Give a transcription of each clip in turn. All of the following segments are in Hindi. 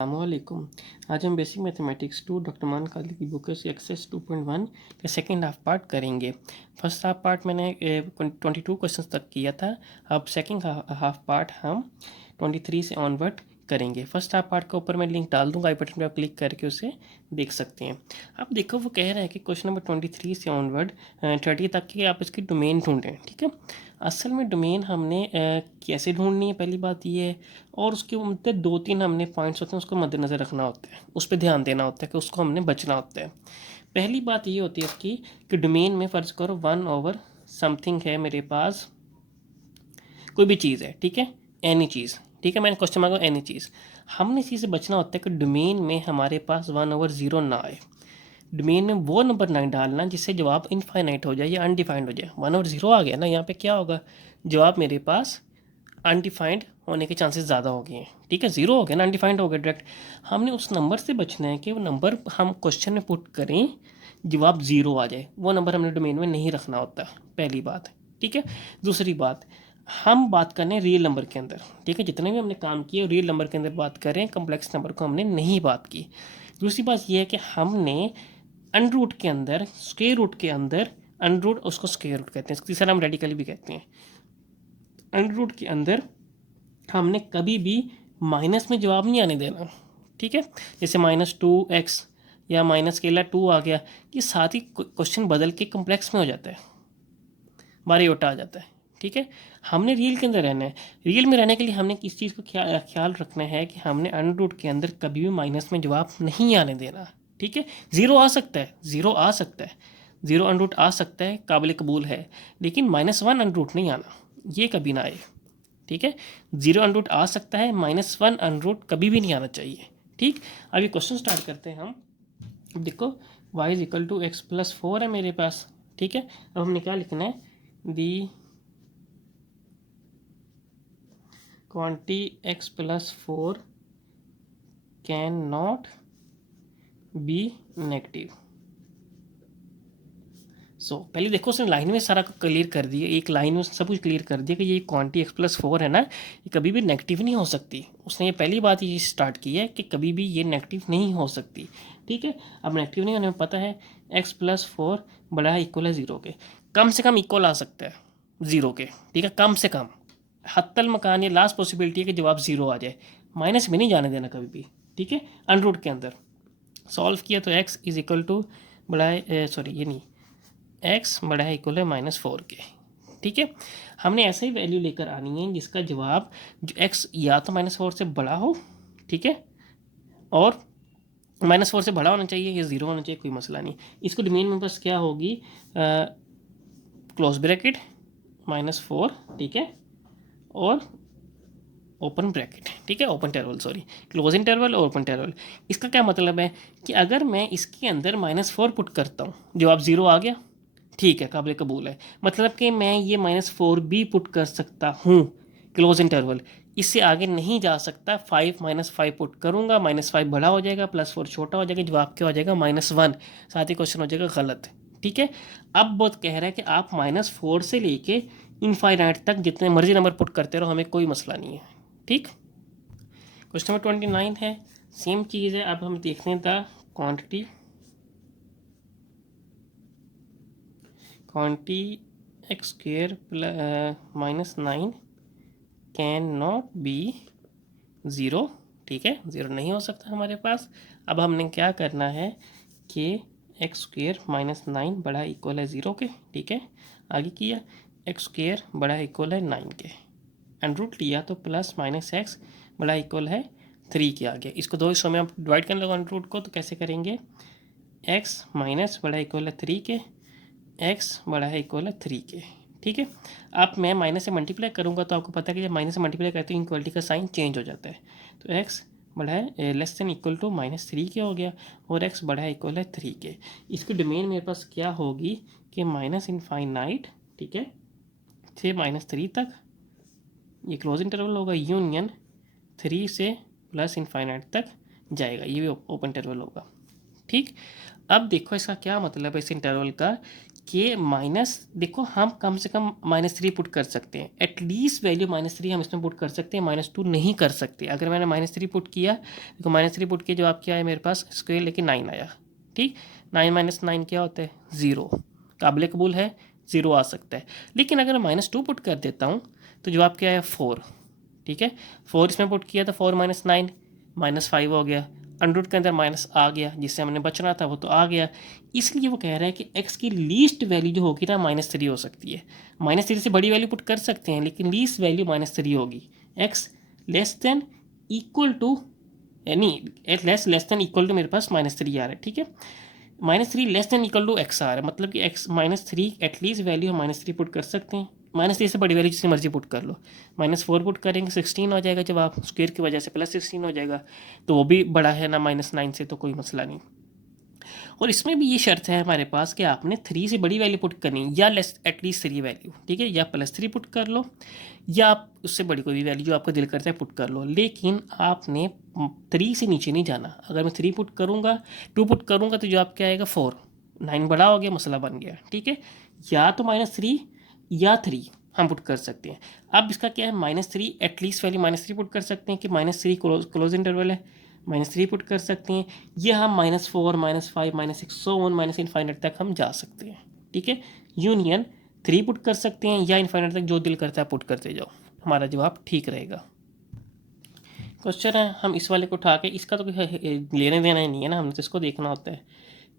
अस्सलामुअलैकुम। आज हम बेसिक मैथमेटिक्स 2 डॉक्टर मान खालिद की बुक से एक्सरसाइज 2.1 का सेकेंड हाफ पार्ट करेंगे। फर्स्ट हाफ पार्ट मैंने 22 क्वेश्चंस तक किया था। अब सेकेंड हाफ पार्ट हम 23 से ऑनवर्ड करेंगे। फर्स्ट हाफ पार्ट के ऊपर मैं लिंक डाल दूंगा, आई बटन पर आप क्लिक करके उसे देख सकते हैं। अब देखो वो कह रहा है कि क्वेश्चन नंबर 23 से ऑनवर्ड 30 तक की आप इसकी डोमेन ढूंढें। ठीक है, असल में डोमेन हमने कैसे ढूंढनी है, पहली बात ये है। और उसके मध्य 2-3 हमने पॉइंट्स होते हैं, उसको मद्देनज़र रखना होता है, उस पर ध्यान देना होता है कि उसको हमने बचना होता है। पहली बात ये होती है इसकी कि डोमेन में फ़र्ज़ करो 1 ओवर समथिंग है मेरे पास, कोई भी चीज़ है, ठीक है, एनी चीज़, ठीक है, मैंने क्वेश्चन मांगा एनी चीज़। हमने इसी से बचना होता है कि डोमेन में हमारे पास 1/0 ना आए। डोमेन में वो नंबर ना डालना जिससे जवाब इनफाइनाइट हो जाए या अनडिफाइंड हो जाए। 1/0 आ गया ना, यहाँ पे क्या होगा, जवाब मेरे पास अनडिफाइंड होने के चांसेस ज़्यादा हो गए हैं। ठीक है, जीरो हो गया ना, अनडिफाइंड हो गया डायरेक्ट। हमने उस नंबर से बचना है कि वो नंबर हम क्वेश्चन में पुट करें, जवाब ज़ीरो आ जाए, वो नंबर हमने डोमेन में नहीं रखना होता, पहली बात। ठीक है, दूसरी बात, हम बात कर रहे हैं रियल नंबर के अंदर। ठीक है, जितने भी हमने काम किए रियल नंबर के अंदर बात करें, कम्प्लेक्स नंबर को हमने नहीं बात की। दूसरी बात यह है कि हमने अंडर रूट के अंदर, स्क्वायर रूट के अंदर, अंडर रूट उसको स्क्वायर रूट कहते हैं, तीसरा हम रेडिकली भी कहते हैं। अंडर रूट के अंदर हमने कभी भी माइनस में जवाब नहीं आने देना। ठीक है, जैसे -2x या -2 आ गया, ये साथ ही क्वेश्चन बदल के कम्प्लेक्स में हो जाता है, बारी उल्टा आ जाता है। ठीक है, हमने रियल के अंदर रहना है। रियल में रहने के लिए हमने किस चीज़ को ख्याल रखना है कि हमने अंडर रूट के अंदर कभी भी माइनस में जवाब नहीं आने देना। ठीक है, ज़ीरो आ सकता है, ज़ीरो आ सकता है, ज़ीरो अंडर रूट आ सकता है, काबिल कबूल है, लेकिन -1 अंडर रूट नहीं आना, ये कभी ना आए। ठीक है, जीरो अंडर रूट आ सकता है, -1 अंडर रूट कभी भी नहीं आना चाहिए। ठीक, अभी क्वेश्चन स्टार्ट करते हैं हम। अब देखो y is equal to x+4 है मेरे पास। ठीक है, अब हमने क्या लिखना है, दी quantity x+4 can not be negative. पहले देखो उसने लाइन में सारा क्लियर कर दिया, एक लाइन में सब कुछ क्लियर कर दिया कि ये क्वांटिटी x+4 है ना, ये कभी भी नेगेटिव नहीं हो सकती। उसने ये पहली बात ये स्टार्ट की है कि कभी भी ये नेगेटिव नहीं हो सकती। ठीक है, अब नेगेटिव नहीं होने में पता है x+4 बड़ा है इक्वल है 0 के, कम से कम इक्वल आ सकता है 0 के। ठीक है, कम से कम, हत्तल मकान ये लास्ट पॉसिबिलिटी है कि जवाब 0 आ जाए, माइनस में नहीं जाने देना कभी भी। ठीक है, अंडर रूट के अंदर सॉल्व किया तो x इज इक्वल टू बड़ा है, सॉरी ये नहीं, x बड़ा है इक्वल है -4 के। ठीक है, हमने ऐसे ही वैल्यू लेकर आनी है जिसका जवाब जो x या तो -4 से बड़ा हो, ठीक है, और -4 से बड़ा होना चाहिए, ये 0 होना चाहिए, कोई मसला नहीं। इसको डोमेन में बस क्या होगी, क्लोज ब्रैकेट -4, ठीक है, और ओपन ब्रैकेट, ठीक है, open interval, sorry, close interval और ओपन इंटरवल। इसका क्या मतलब है कि अगर मैं इसके अंदर -4 पुट करता हूँ, जवाब 0 आ गया, ठीक है, काबिल कबूल है। मतलब कि मैं ये -4 भी पुट कर सकता हूँ, क्लोज इंटरवल, इससे आगे नहीं जा सकता। 5 -5 पुट करूँगा, -5 बड़ा हो जाएगा, +4 छोटा हो जाएगा, जवाब क्या हो जाएगा -1, साथ ही क्वेश्चन हो जाएगा गलत। ठीक है, अब बहुत कह रहा है कि आप -4 से लेके इनफाइनाइट तक जितने मर्जी नंबर पुट करते रहो, हमें कोई मसला नहीं है। ठीक, क्वेश्चन नंबर 29 है, सेम चीज़ है। अब हम देखते हैं the quantity x² -9 can not be 0। ठीक है, 0 नहीं हो सकता हमारे पास। अब हमने क्या करना है कि x² -9 बड़ा इक्वल है 0 के। ठीक है, आगे किया, x² बड़ा इक्वल है 9 के, अंडर रूट लिया तो +-x बड़ा इक्वल है 3 के। आगे इसको दो हिस्सों में आप डिवाइड करने लगे अंडर रूट को, तो कैसे करेंगे, x माइनस बड़ा इक्वल है 3 के, x बड़ा है इक्वल है 3 के। ठीक है, अब मैं माइनस से मल्टीप्लाई करूँगा तो आपको पता है कि जब माइनस से मल्टीप्लाई करते हैं इक्वलिटी का साइन चेंज हो जाता है। तो x बड़ा है लेस देन इक्वल टू -3 के हो गया, और x बड़ा है इक्वल है 3 के। इसकी डोमेन मेरे पास क्या होगी कि -इनफाइनाइट, ठीक है, से -3 तक, ये क्लोज इंटरवल होगा, यूनियन 3 से +इनफाइनाइट तक जाएगा, ये भी ओपन इंटरवल होगा। ठीक। अब देखो इसका क्या मतलब है इस इंटरवल का, कि माइनस, देखो हम कम से कम -3 पुट कर सकते हैं, एटलीस्ट वैल्यू -3 हम इसमें पुट कर सकते हैं, -2 नहीं कर सकते। अगर मैंने -3 पुट किया, देखो -3 पुट किया, जवाब क्या है मेरे पास, स्क्वायर लेके 9 आया। ठीक, 9 - 9 क्या होता है, 0, काबिल कबूल है, 0 आ सकता है। लेकिन अगर मैं -2 पुट कर देता हूँ तो जवाब क्या है, 4। ठीक है, 4 इसमें पुट किया तो 4 - 9 -5 हो गया, अंडर के अंदर माइनस आ गया, जिससे हमने बचना था वो तो आ गया। इसलिए वो कह रहा है कि x की लीस्ट वैल्यू जो होगी ना -3 हो सकती है। -3 से बड़ी वैल्यू पुट कर सकते हैं, लेकिन लीस्ट वैल्यू -3 होगी। x less than equal to, यानी लेस देन इक्वल टू मेरे पास -3 आ रहा है। ठीक है, -3 less than equal to X आ रहा है, मतलब कि x -3 एटलीस्ट वैल्यू हम -3 पुट कर सकते हैं। -3 से बड़ी वैल्यू जितनी मर्जी पुट कर लो, -4 पुट करेंगे 16 हो जाएगा, जब आप स्क्वायर की वजह से +16 हो जाएगा, तो वो भी बड़ा है ना -9 से, तो कोई मसला नहीं। और इसमें भी ये शर्त है हमारे पास कि आपने 3 से बड़ी वैल्यू पुट करनी, या लेस एटलीस्ट 3 वैल्यू, ठीक है, या +3 पुट कर लो, या आप उससे बड़ी कोई भी वैल्यू जो आपका दिल करता है पुट कर लो, लेकिन आपने 3 से नीचे नहीं जाना। अगर मैं 3 पुट करूँगा, 2 पुट करूँगा, तो जो आपका आएगा 4, 9 बड़ा हो गया, मसला बन गया। ठीक है, या तो -3 या 3 हम पुट कर सकते हैं। अब इसका क्या है, -3 एटलीस्ट वैल्यू -3 पुट कर सकते हैं कि -3 क्लोज इंटरवल है, -3 पुट कर सकते हैं, या हम -4 -5 -6 सो ऑन -इनफाइनाइट तक हम जा सकते हैं। ठीक है, यूनियन 3 पुट कर सकते हैं, या इनफाइनाइट तक जो दिल करता है पुट करते जाओ, हमारा जवाब ठीक रहेगा। क्वेश्चन है, हम इस वाले को उठा के, इसका तो लेने देना ही नहीं है ना, हमने तो इसको देखना होता है।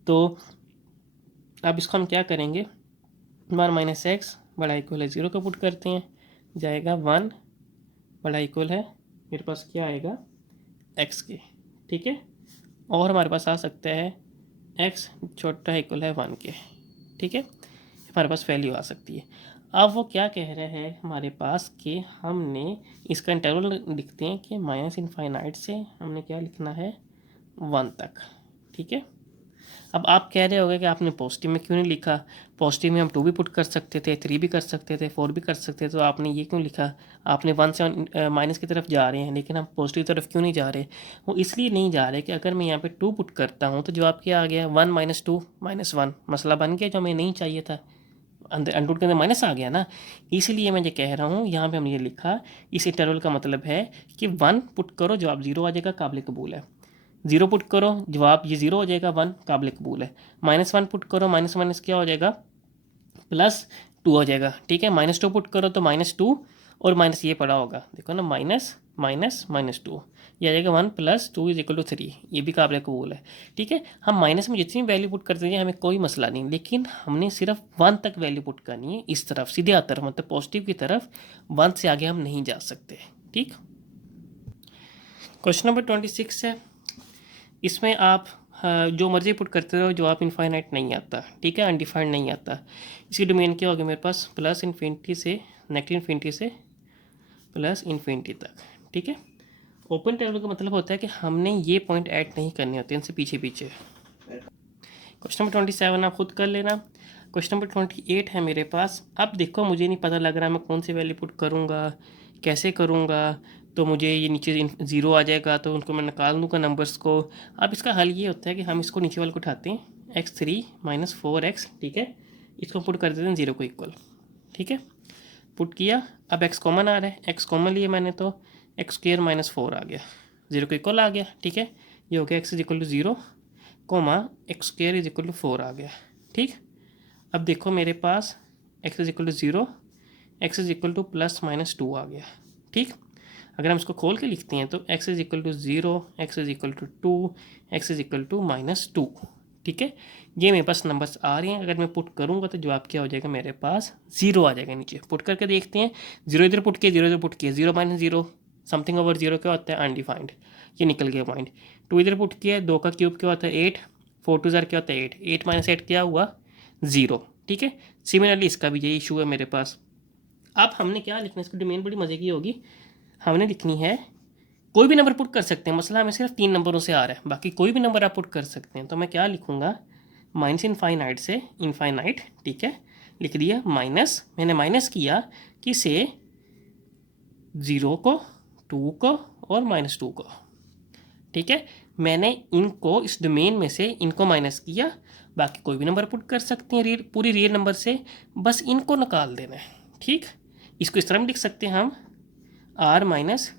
तो अब इसको हम क्या करेंगे, 1 - x बड़ा इक्वल है 0 को पुट करते हैं, जाएगा 1 बड़ा इक्वल है, मेरे पास क्या आएगा, x के। ठीक है, और हमारे पास आ सकता है x छोटा इक्वल है 1 के। ठीक है, हमारे पास वैल्यू आ सकती है। अब वो क्या कह रहे हैं हमारे पास कि हमने इसका इंटरवल लिखते हैं कि -इनफाइनाइट से हमने क्या लिखना है, 1 तक। ठीक है, अब आप कह रहे होगे कि आपने पॉजिटिव में क्यों नहीं लिखा, पॉजिटिव में हम 2 भी पुट कर सकते थे, 3 भी कर सकते थे, 4 भी कर सकते थे, तो आपने ये क्यों लिखा, आपने 1 से माइनस की तरफ जा रहे हैं, लेकिन हम पॉजिटिव तरफ क्यों नहीं जा रहे। वो इसलिए नहीं जा रहे कि अगर मैं यहाँ पे 2 पुट करता हूँ तो जवाब क्या आ गया, 1 - 2 -1, मसला बन गया, जो हमें नहीं चाहिए था, अंदर अंडर के अंदर माइनस आ गया ना। इसलिए मैं ये कह रहा हूँ, यहाँ पे हमने ये लिखा, इस इंटरवल का मतलब है कि 1 पुट करो जवाब 0 आ जाएगा, काबिल कबूल है। 0 पुट करो जवाब ये 0 हो जाएगा, 1 काबिल कबूल है। -1 पुट करो, माइनस माइनस क्या हो जाएगा, +2 हो जाएगा। ठीक है, -2 पुट करो तो -2, और माइनस ये पड़ा होगा, देखो ना, माइनस माइनस -2, ये आ जाएगा 1 + 2 = 3, ये भी काबिल कबूल है। ठीक है, हम माइनस में जितनी वैल्यू पुट करते हैं हमें कोई मसला नहीं, लेकिन हमने सिर्फ 1 तक वैल्यू पुट करनी है, इस तरफ सीधे आ तरफ, मतलब पॉजिटिव की तरफ, 1 से आगे हम नहीं जा सकते। ठीक, क्वेश्चन नंबर 26 है, इसमें आप जो मर्जी पुट करते रहो, जवाब इनफाइनाइट नहीं आता। ठीक है, अनडिफाइंड नहीं आता। इसकी डोमेन क्या होगी मेरे पास, +∞ से -∞ से +∞ तक। ठीक है, ओपन टेबल का मतलब होता है कि हमने ये पॉइंट ऐड नहीं करने होते, इनसे पीछे पीछे। क्वेश्चन नंबर 27 आप खुद कर लेना। क्वेश्चन नंबर 28 है मेरे पास। अब देखो, मुझे नहीं पता लग रहा मैं कौन सी वैल्यू पुट करूँगा, कैसे करूँगा, तो मुझे ये नीचे 0 आ जाएगा, तो उनको मैं निकाल दूँगा नंबर्स को। अब इसका हल ये होता है कि हम इसको नीचे वाले को उठाते हैं, x3 - 4x। ठीक है, इसको पुट कर देते हैं 0 को इक्वल। ठीक है, पुट किया, अब x कॉमन आ रहा है, x कॉमन लिया मैंने तो x² - 4 आ गया, 0 को इक्वल आ गया। ठीक है, ये हो गया x = 0, x² = 4 आ गया। ठीक, अब देखो मेरे पास x = 0, x = +-2 आ गया। ठीक, अगर हम इसको खोल के लिखते हैं तो x = 0, x = 2, x = -2। ठीक है, ये मेरे पास नंबर्स आ रहे हैं। अगर मैं पुट करूँगा तो जवाब क्या हो जाएगा, मेरे पास 0 आ जाएगा नीचे। पुट करके देखते हैं, 0 इधर पुट किया, 0 इधर पुट किया, 0 - 0 समथिंग ओवर 0 क्या होता है, अनडिफाइंड, ये निकल गया पॉइंट। 2 इधर पुट किया, 2 का क्यूब क्या होता है 8, 4 2 क्या होता है 8, 8 - 8 क्या हुआ 0। ठीक है, सिमिलरली इसका भी यही इशू है मेरे पास। अब हमने क्या लिखना है, इसकी डोमेन बड़ी मज़े की होगी, हमने लिखनी है, कोई भी नंबर पुट कर सकते हैं, मसला हमें सिर्फ 3 नंबरों से आ रहा है, बाकी कोई भी नंबर आप पुट कर सकते हैं। तो मैं क्या लिखूँगा, -इनफाइनाइट से इनफाइनाइट। ठीक है, लिख दिया, माइनस, मैंने माइनस किया किसे, 0 को, 2 को और -2 को। ठीक है, मैंने इनको इस डोमेन में से इनको माइनस किया, बाकी कोई भी नंबर पुट कर सकते हैं पूरी रियल नंबर से, बस इनको निकाल देना है। ठीक, इसको इस तरह में लिख सकते हैं हम r माइनस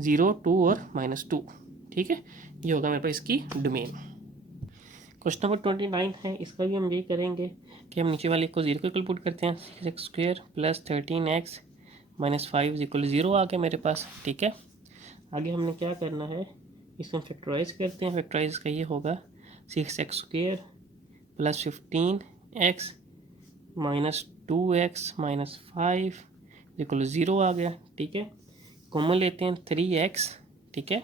0 2 और -2। ठीक है, ये होगा मेरे पास इसकी डोमेन। क्वेश्चन नंबर 29 है, इसका भी हम यही करेंगे कि हम नीचे वाले को 0 के इक्वल पुट करते हैं। 6x² + 13x - 5 = 0 आ गया मेरे पास। ठीक है, आगे हमने क्या करना है, इसको फैक्टराइज करते हैं। फैक्टराइज का ये होगा 6x² + 15x - 2x - 5 = 0 आ गया। ठीक है, कॉमन लेते हैं 3x। ठीक है,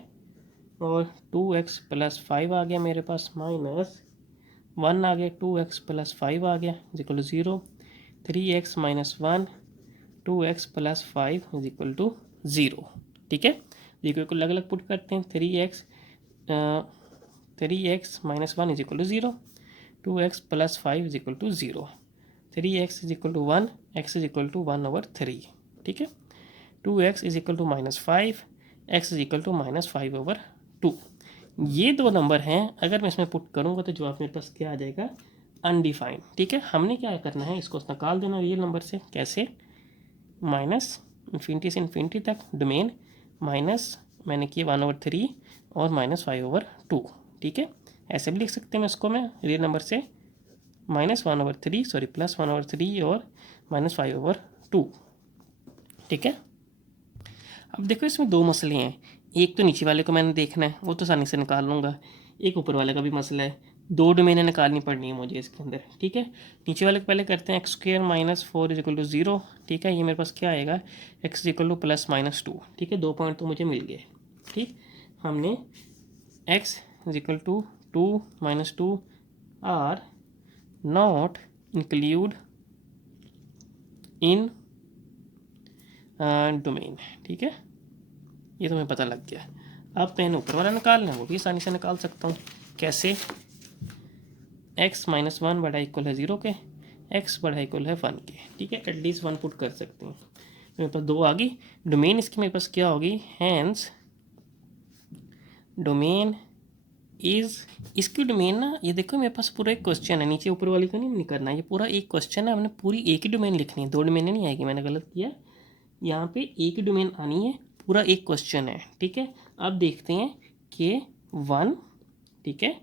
और 2x + 5 आ गया मेरे पास, -1 आ गया, 2x + 5 आ गया = 0, 3x - 1 2x + 5 = 0। ठीक है, देखो को अलग अलग पुट करते हैं। 3x - 1 = 0, 2x + 5 = 0, 3x = 1, x = 1/3। ठीक है, 2x = -5, x = -5/2। ये दो नंबर हैं, अगर मैं इसमें पुट करूँगा तो जवाब मेरे पास क्या आ जाएगा, अनडिफाइंड। ठीक है, हमने क्या करना है, इसको निकाल देना रियल नंबर से। कैसे, -∞ से इन्फिनिटी तक डोमेन, माइनस मैंने किया 1/3 और -5/2। ठीक है, ऐसे भी लिख सकते हैं मैं इसको, मैं रियल नंबर से -1/3 सॉरी +1/3 और -5/2। ठीक है, अब देखो इसमें दो मसले हैं। एक तो नीचे वाले को मैंने देखना है, वो तो आसानी से निकाल लूँगा। एक ऊपर वाले का भी मसला है, दो डोमेनें निकालनी पड़नी है मुझे इसके अंदर। ठीक है, नीचे वाले को पहले करते हैं। x² - 4 = 0। ठीक है, ये मेरे पास क्या आएगा, x = +-2। ठीक है, 2 पॉइंट तो मुझे मिल गए। ठीक, हमने x = 2 -2 are not include in domain. ठीक है, ये तो हमें पता लग गया। अब मैंने ऊपर वाला निकालना है, वो भी आसानी से निकाल सकता हूँ। कैसे, x - 1 बड़ा इक्वल है 0 के, x बड़ा इक्वल है 1 के। ठीक है, एटलीस्ट 1 पुट कर सकते हैं। मेरे पास 2 आ गई। डोमेन इसकी मेरे पास क्या होगी, हैंस डोमेन इज, इसकी डोमेन ना, ये देखो मेरे पास पूरा एक क्वेश्चन है, नीचे ऊपर वाली को नहीं करना, ये पूरा एक क्वेश्चन है। हमने पूरी एक ही डोमेन लिखनी है, दो डोमेन नहीं आएगी, मैंने गलत किया। यहाँ पे एक ही डोमेन आनी है, पूरा एक क्वेश्चन है। ठीक है, अब देखते हैं कि 1, ठीक है,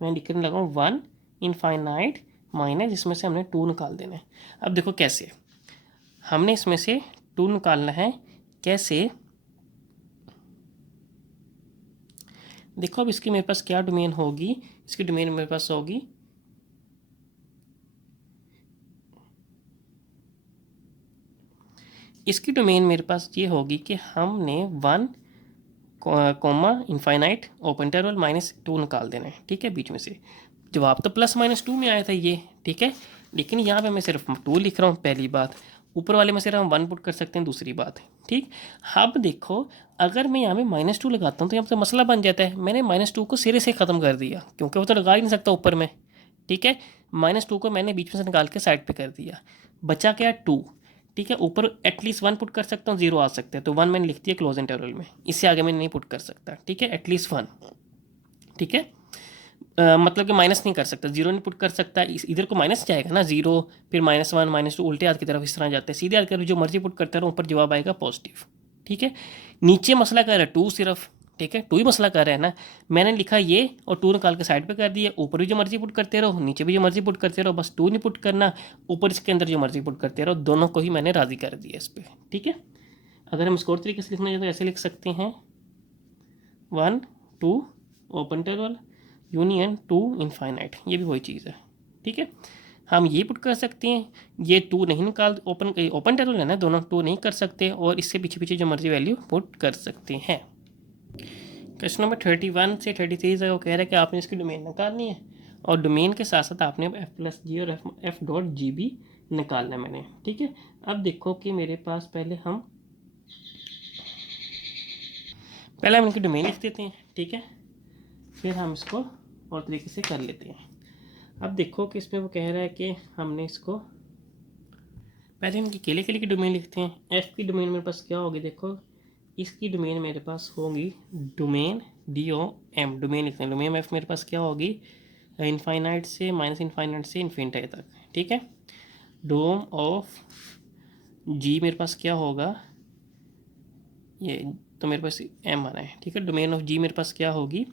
मैं लिखने लगा हूँ 1 इनफाइनाइट माइनस, इसमें से हमने 2 निकाल देना है। अब देखो कैसे, हमने इसमें से 2 निकालना है। कैसे, देखो अब इसकी मेरे पास क्या डोमेन होगी, इसकी डोमेन मेरे पास होगी इसकी डोमेन मेरे पास ये होगी कि हमने 1 कोमा इनफाइनाइट ओपन इंटरवल -2 निकाल देना है। ठीक है, बीच में से जवाब तो +-2 में आया था ये। ठीक है, लेकिन यहाँ पे मैं सिर्फ 2 लिख रहा हूँ, पहली बात। ऊपर वाले में सिर्फ हम 1 पुट कर सकते हैं, दूसरी बात। ठीक, अब देखो अगर मैं यहाँ पे -2 लगाता हूँ तो यहाँ पर मसला बन जाता है। मैंने -2 को सिरे से ख़त्म कर दिया, क्योंकि वो तो लगा ही नहीं सकता ऊपर में। ठीक है, -2 को मैंने बीच में से निकाल के साइड पे कर दिया, बचा क्या 2। ठीक है, ऊपर एटलीस्ट 1 पुट कर सकता हूँ, 0 आ सकते हैं, तो 1 मैंने लिख दिया क्लोज इंटरवल में, इससे आगे मैं नहीं पुट कर सकता। ठीक है, एटलीस्ट 1। ठीक है, मतलब कि माइनस नहीं कर सकता, 0 नहीं पुट कर सकता, इधर को माइनस जाएगा ना, 0 फिर -1 -2 उल्टे हाथ की तरफ इस तरह जाते हैं। सीधे हाथ की तरफ जो मर्जी पुट करते रहो, ऊपर जवाब आएगा पॉजिटिव। ठीक है, नीचे मसला कर रहा है 2 सिर्फ। ठीक है, 2 ही मसला कर रहा है ना, मैंने लिखा ये और 2 निकाल के साइड पे कर दिया। ऊपर भी जो मर्जी पुट करते रहो, नीचे भी जो मर्जी पुट करते रहो, बस 2 नहीं पुट करना। ऊपर इसके अंदर जो मर्जी पुट करते रहो, दोनों को ही मैंने राज़ी कर दिया इस पर। ठीक है, अगर हम इसको और तरीके से लिखना चाहते तो ऐसे लिख सकते हैं 1 2 ओपन इंटरवल यूनियन 2 इनफाइनाइट, ये भी वही चीज़ है। ठीक है, हम ये पुट कर सकते हैं, ये 2 नहीं निकाल, ओपन इंटरवल है ना, दोनों 2 नहीं कर सकते, और इससे पीछे पीछे जो मर्जी वैल्यू पुट कर सकते हैं। क्वेश्चन नंबर 31 से 33 है, वो कह रहा है कि आपने इसकी डोमेन निकालनी है, और डोमेन के साथ साथ आपने f+g और f.g भी निकालना है मैंने। ठीक है, अब देखो कि मेरे पास पहले हम इनकी डोमेन लिख देते हैं। ठीक है, फिर हम इसको और तरीके से कर लेते हैं। अब देखो कि इसमें वो कह रहा है कि हमने इसको पहले इनकी केले केले की डोमेन लिखते हैं। एफ की डोमेन मेरे पास क्या होगी, देखो इसकी डोमेन मेरे पास होगी domain D O M domain लिखते हैं, डोमेन एफ मेरे पास क्या होगी, इनफाइनाइट से माइनस इनफाइनाइट से इन्फिनिटी तक, ठीक है। डोम ऑफ जी मेरे पास क्या होगा, ये तो मेरे पास एम आना है, ठीक है। डोमेन ऑफ जी मेरे पास क्या होगी,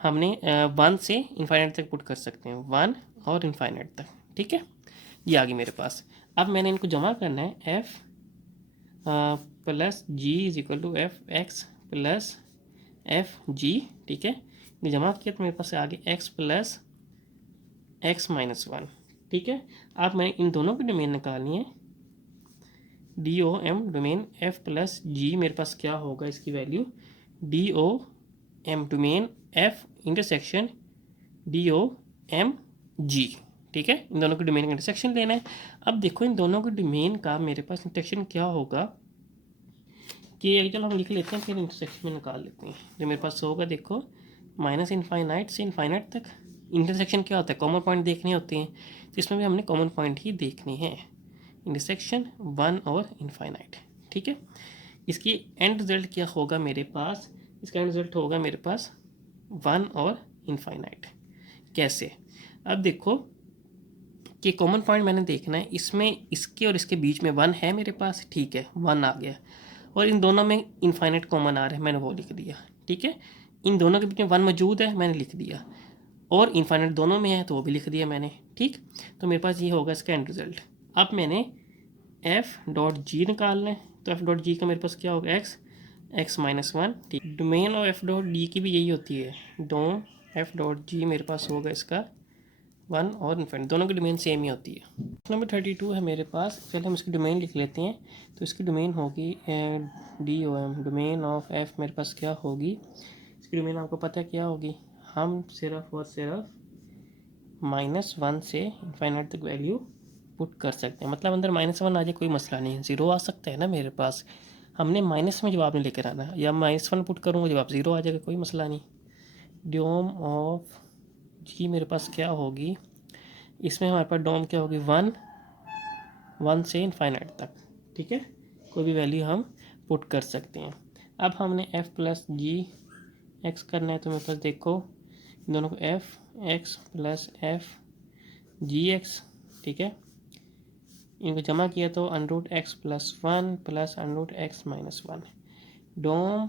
हमने 1 से इनफाइनाइट तक पुट कर सकते हैं, 1 और इनफाइनाइट तक, ठीक है। ये आ गई मेरे पास। अब मैंने इनको जमा करना है, F plus G is equal to F X plus F G, ठीक है। ये जमा किया तो मेरे पास आ गया एक्स प्लस एक्स माइनस 1, ठीक है। अब मैंने इन दोनों की डोमेन निकालनी है, D O M domain F plus G मेरे पास क्या होगा, इसकी value D O M domain F intersection D O M G, ठीक है। इन दोनों के डोमेन का इंटरसेक्शन लेना है। अब देखो इन दोनों के डोमेन का मेरे पास इंटरसेक्शन क्या होगा, कि चलो हम लिख लेते हैं, फिर इंटरसेक्शन में निकाल लेते हैं। जो मेरे पास होगा देखो, माइनस इनफाइनाइट से इनफाइनाइट तक इंटरसेक्शन क्या होता है, कॉमन पॉइंट देखने होते हैं, तो इसमें भी हमने कॉमन पॉइंट ही देखने हैं, इंटरसेक्शन 1 और इनफाइनाइट, ठीक है। इसकी एंड रिजल्ट क्या होगा मेरे पास, इसका एंड रिजल्ट होगा मेरे पास 1 और इनफाइनाइट। कैसे, अब देखो कि कॉमन पॉइंट मैंने देखना है, इसमें इसके और इसके बीच में 1 है मेरे पास, ठीक है, 1 आ गया, और इन दोनों में इनफाइनाइट कॉमन आ रहा है, मैंने वो लिख दिया, ठीक है। इन दोनों के बीच में 1 मौजूद है, मैंने लिख दिया, और इनफाइनाइट दोनों में है तो वो भी लिख दिया मैंने, ठीक। तो मेरे पास ये होगा इसका एंड रिजल्ट। अब मैंने एफ डॉट जी निकालना है, तो एफ डॉट जी का मेरे पास क्या होगा, एक्स एक्स माइनस 1, ठीक। डोमेन और एफ डॉट डी की भी यही होती है, डोम एफ डॉट जी मेरे पास होगा इसका 1 और इनफाइनाइट, दोनों की डोमेन सेम ही होती है। नंबर 32 है मेरे पास, चलो हम इसकी डोमेन लिख लेते हैं। तो इसकी डोमेन होगी D O M, domain of F मेरे पास क्या होगी, इसकी डोमेन आपको पता है क्या होगी, हम सिर्फ और सिर्फ -1 से इनफाइनाइट तक वैल्यू पुट कर सकते हैं, मतलब अंदर -1 आ जाए कोई मसला नहीं है, 0 आ सकता है ना मेरे पास, हमने माइनस में जवाब नहीं लेकर आना, या -1 पुट करूँगा जवाब 0 आ जाएगा, कोई मसला नहीं। डोम ऑफ जी मेरे पास क्या होगी, इसमें हमारे पास डोम क्या होगी, 1 से इनफाइनाइट तक, ठीक है, कोई भी वैल्यू हम पुट कर सकते हैं। अब हमने एफ प्लस जी एक्स करना है, तो मेरे पास देखो इन दोनों को F X plus F G X, ठीक है, इनको जमा किया तो under root X plus 1 plus under root X minus 1, dom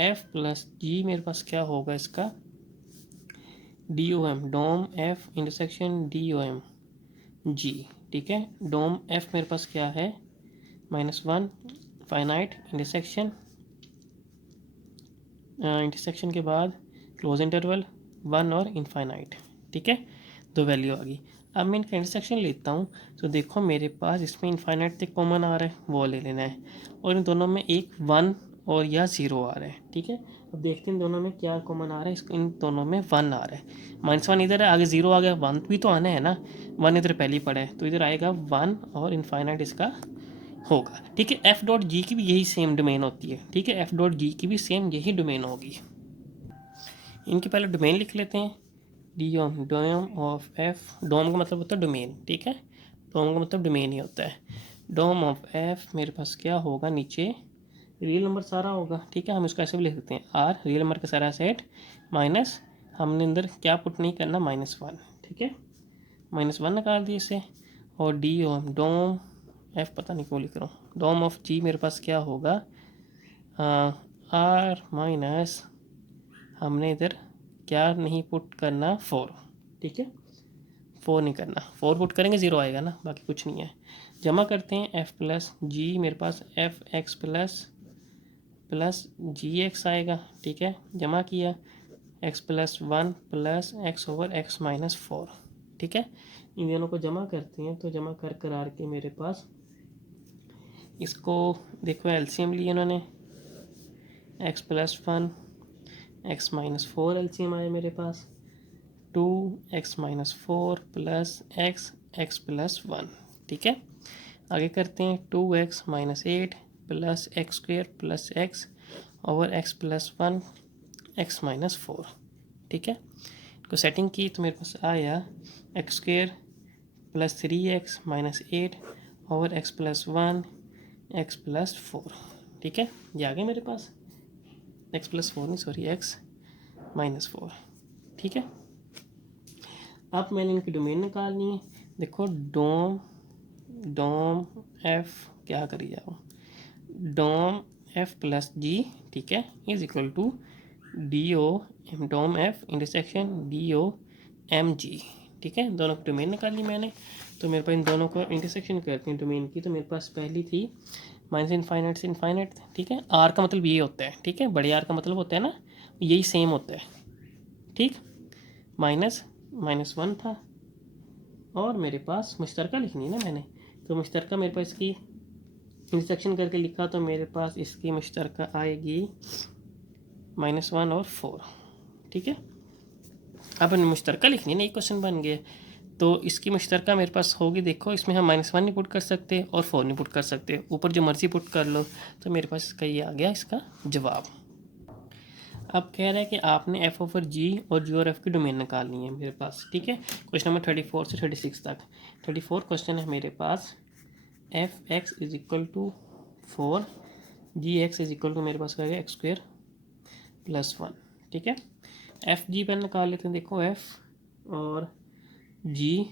F plus G मेरे पास क्या होगा इसका, D O M, dom F intersection D O M G, ठीक है। डोम एफ मेरे पास क्या है, -1 फाइनाइट इंटरसेक्शन, इंटरसेक्शन के बाद क्लोज इंटरवल 1 और इनफाइनाइट, ठीक है, दो वैल्यू आ गई। अब मैं इनका इंटरसेक्शन लेता हूँ, तो देखो मेरे पास इसमें इनफाइनाइट तक कॉमन आ रहा है, वो ले लेना है, और इन दोनों में एक 1 और या 0 आ रहा है, ठीक है। अब देखते हैं इन दोनों में क्या कॉमन आ रहा है, इन दोनों में 1 आ रहा है, -1 इधर है, आगे 0 आ गया, 1 भी तो आना है ना, 1 इधर पहले ही पड़ा है, तो इधर आएगा 1 और इनफाइनाइट इसका होगा, ठीक है। एफ डॉट जी की भी यही सेम डोमेन होती है, ठीक है, एफ डॉट जी की भी सेम यही डोमेन होगी। इनकी पहले डोमेन लिख लेते हैं, डोम डोम ऑफ एफ, डोम का मतलब होता है डोमेन, ठीक है, डोम का मतलब डोमेन ही होता है। डोम ऑफ एफ मेरे पास क्या होगा, नीचे रियल नंबर सारा होगा, ठीक है, हम इसको ऐसे भी लिख सकते हैं, आर रियल नंबर का सारा सेट माइनस, हमने अंदर क्या पुट नहीं करना, -1, ठीक है, -1 निकाल दिए इसे, और डी ओ डोम एफ पता नहीं क्यों लिख रहा हूँ, डोम ऑफ जी मेरे पास क्या होगा, आर माइनस, हमने इधर क्या नहीं पुट करना, 4, ठीक है, 4 नहीं करना, 4 पुट करेंगे 0 आएगा ना, बाकी कुछ नहीं है। जमा करते हैं, एफ प्लस जी मेरे पास एफ एक्स प्लस प्लस जी एक्स आएगा, ठीक है, जमा किया, x plus 1 plus x over X minus 4, ठीक है। इन दोनों को जमा करते हैं, तो जमा कर करार के मेरे पास इसको देखो एलसीएम लिया इन्होंने, x plus 1 x minus 4 LCM आया मेरे पास, 2 x minus 4 plus x x plus 1, ठीक है। आगे करते हैं, 2x minus 8 plus x square plus x over X plus 1 x minus 4, ठीक है। को सेटिंग की तो मेरे पास आया x square plus 3x minus 8 over X plus 1 x plus 4, ठीक है, ये आ गया मेरे पास। एक्स प्लस फोर नहीं सॉरी एक्स माइनस फोर। ठीक है, अब मैंने इनकी डोमेन निकालनी है। देखो डोम डोम एफ क्या करी जाओ, डोम एफ प्लस जी, ठीक है, is equal to D O M dom F intersection D O M G. ठीक है, दोनों की डोमेन निकाली मैंने, तो मेरे पास इन दोनों को इंटरसेक्शन करते हैं डोमेन की, तो मेरे पास पहली थी माइनस इनफाइनाइट से इनफाइनाइट। ठीक है, आर का मतलब ये होता है, ठीक है, बड़े आर का मतलब होता है ना, यही सेम होता है। ठीक, माइनस माइनस वन था, और मेरे पास मुश्तरका लिखनी है ना मैंने, तो मुश्तरका मेरे पास इसकी इंटरसेक्शन करके लिखा, तो मेरे पास इसकी मुश्तरका आएगी माइनस वन और फोर। ठीक है, अब मुश्तरका लिखनी है ना, एक क्वेश्चन बन गया, तो इसकी मुश्तरका मेरे पास होगी। देखो इसमें हम माइनस वन नहीं पुट कर सकते और फोर नहीं पुट कर सकते, ऊपर जो मर्जी पुट कर लो, तो मेरे पास इसका ये आ गया इसका जवाब। अब कह रहा है कि आपने एफ ओवर जी और जी और एफ की डोमेन निकालनी है मेरे पास। ठीक है, क्वेश्चन नंबर 34 से 36 तक। 34 क्वेश्चन है मेरे पास, F X is equal to four, G X is equal to मेरे पास क्या गया एक्स स्क्वेयर प्लस वन। ठीक है, एफ जी पर निकाल लेते हैं। देखो एफ और G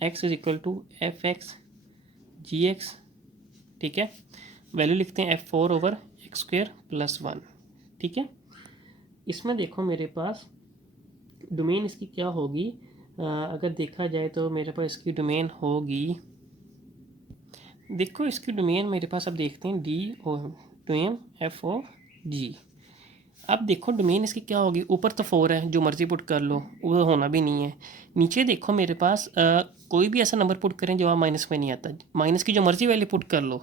X is equal to F X G X. ठीक है, वैल्यू लिखते हैं F four over X square plus one. ठीक है, इसमें देखो मेरे पास डोमेन इसकी क्या होगी, अगर देखा जाए तो मेरे पास इसकी डोमेन होगी, देखो इसकी डोमेन मेरे पास अब देखते हैं D O domain F O G. अब देखो डोमेन इसकी क्या होगी, ऊपर तो फोर है, जो मर्जी पुट कर लो, वो होना भी नहीं है। नीचे देखो मेरे पास कोई भी ऐसा नंबर पुट करें जो आप माइनस में नहीं आता, माइनस की जो मर्जी वैल्यू पुट कर लो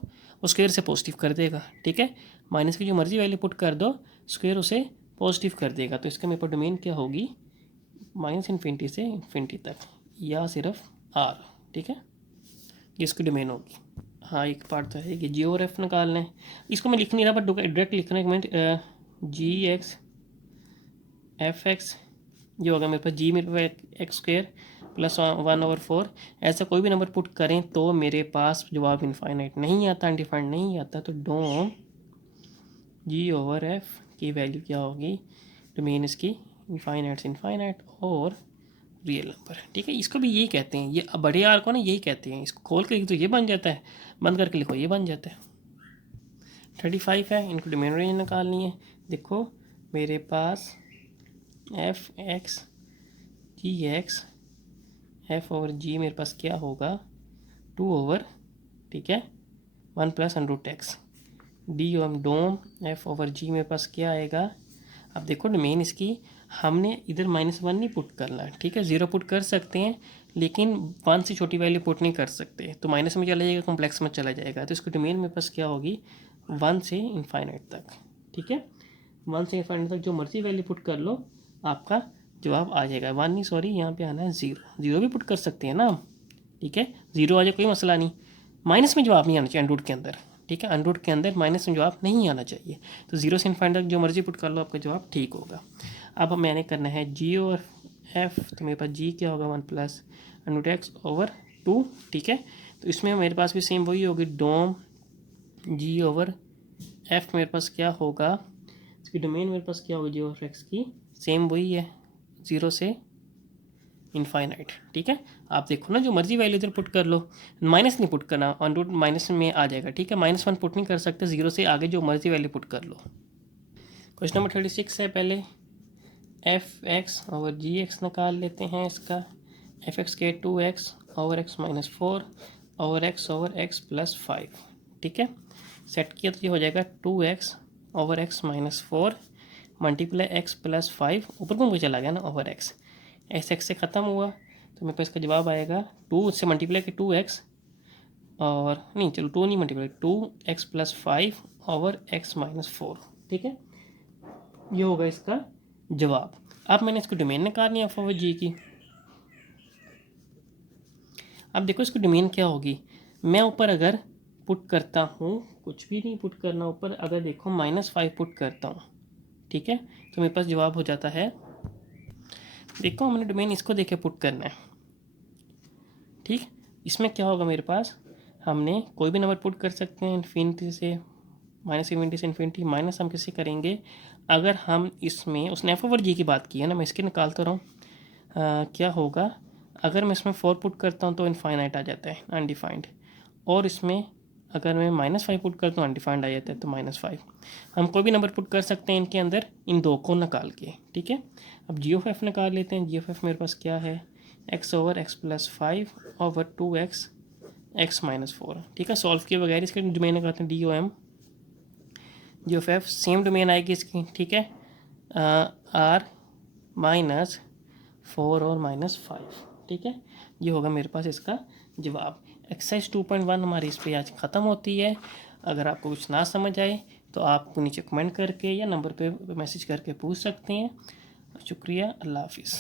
वो स्क्वेयर से पॉजिटिव कर देगा। ठीक है, माइनस की जो मर्जी वैल्यू पुट कर दो स्क्वेयर उसे पॉजिटिव कर देगा, तो इसका मेरे पास डोमेन क्या होगी, माइनस इन्फिनिटी से इन्फिनिटी तक, या सिर्फ आर। ठीक है, ये इसकी डोमेन होगी। हाँ, एक पार्ट तो है कि जी और एफ निकालना है, इसको मैं लिख नहीं रहा बट डायरेक्ट लिखना है। Comment G X F X, जो होगा मेरे पास जी मेरे पास X square plus one over four. ऐसा कोई भी नंबर पुट करें तो मेरे पास जवाब इनफाइनाइट नहीं आता, अनडिफाइंड नहीं आता, तो डोम जी ओवर एफ की वैल्यू क्या होगी, डोमेन इसकी इनफाइनाइट से इनफाइनाइट और रियल नंबर। ठीक है, इसको भी यही कहते हैं, ये बड़े आर को ना यही कहते हैं, इसको खोल के लिख तो ये बन जाता है, बंद करके लिखो ये बन जाता है। 35 है, इनको डोमेन रेंज निकालनी है। देखो मेरे पास F X G X F over G मेरे पास क्या होगा, टू ओवर, ठीक है, one plus under X D O M dom F over G मेरे पास क्या आएगा। अब देखो डोमेन इसकी हमने इधर माइनस वन नहीं पुट करना है, ठीक है, ज़ीरो पुट कर सकते हैं लेकिन वन से छोटी वैल्यू पुट नहीं कर सकते, तो माइनस में चला जाएगा, कॉम्प्लेक्स में चला जाएगा, तो इसकी डोमेन मेरे पास क्या होगी, वन से इनफाइनाइट तक। ठीक है, वन से इनफाइनाइट तक जो मर्जी वैल्यू पुट कर लो आपका जवाब आ जाएगा। वन नहीं सॉरी, यहाँ पे आना है ज़ीरो, ज़ीरो भी पुट कर सकते हैं ना। ठीक है, ज़ीरो आ जाए कोई मसला नहीं, माइनस में जवाब नहीं आना चाहिए अंडर रूट के अंदर। ठीक है, अंडर रूट के अंदर माइनस में जवाब नहीं आना चाहिए, तो जीरो से इनफाइनाइट तक जो मर्जी पुट कर लो आपका जवाब ठीक होगा। अब मैंने करना है जी और एफ, तो मेरे पास जी क्या होगा, one plus under X over two. ठीक है, तो इसमें मेरे पास भी सेम वही होगी, डोम जी ओवर एफ मेरे पास क्या होगा, इसकी डोमेन मेरे पास क्या होगी जी ओवर एक्स की, सेम वही है, ज़ीरो से इनफाइनाइट। ठीक है, आप देखो ना जो मर्जी वैल्यू इधर पुट कर लो, माइनस नहीं पुट करना, ऑन रूट माइनस में आ जाएगा। ठीक है, माइनस वन पुट नहीं कर सकते, जीरो से आगे जो मर्जी वैल्यू पुट कर लो। क्वेश्चन नंबर 36 है, पहले F X over G X निकाल लेते हैं इसका, एफ एक्स के two X over X minus four over X plus five. ठीक है, सेट किया तो ये हो जाएगा two X over X minus four multiply X plus five, ऊपर घूम के चला गया ना ओवर एक्स, एक्स से ख़त्म हुआ, तो मेरे पास इसका जवाब आएगा टू से मल्टीप्लाई के टू एक्स, और नहीं चलो टू नहीं multiply, two X plus five over X minus four. ठीक है, ये होगा इसका जवाब। अब मैंने इसको डोमेन निकालनी है एफ ओवर जी की। अब देखो इसकी डोमेन क्या होगी, मैं ऊपर अगर पुट करता हूँ, कुछ भी नहीं पुट करना, ऊपर अगर देखो माइनस फाइव पुट करता हूँ, ठीक है, तो मेरे पास जवाब हो जाता है, देखो हमने डोमेन इसको देखे पुट करना है। ठीक, इसमें क्या होगा मेरे पास, हमने कोई भी नंबर पुट कर सकते हैं इन्फिनिटी से माइनस इन्फिनिटी से इन्फिनिटी माइनस हम किससे करेंगे, अगर हम इसमें उसने एफ ओवर जी की बात की है ना, मैं इसके निकालता रहा हूँ। क्या होगा अगर मैं इसमें 4 पुट करता हूँ तो इनफाइनाइट आ जाता है, अनडिफाइंड। और इसमें अगर मैं -5 पुट करता हूँ अनडिफाइंड आ जाता है, तो -5। हम कोई भी नंबर पुट कर सकते हैं इनके अंदर, इन दो को निकाल के, ठीक है। अब जी ऑफ एफ निकाल लेते हैं। जी ऑफ एफ मेरे पास क्या है, x/x+5 ओवर 2x x-4, ठीक है। सॉल्व किए बगैर इसके डोमेन निकालते हैं, D O M G of F same domain आएगी इसकी, ठीक है। r -4 और -5, ठीक है। ये होगा मेरे पास इसका जवाब। एक्सरसाइज 2.1 हमारी इस पे आज ख़त्म होती है। अगर आपको कुछ ना समझ आए तो आप नीचे कमेंट करके या नंबर पे मैसेज करके पूछ सकते हैं। शुक्रिया, अल्लाह हाफिज़।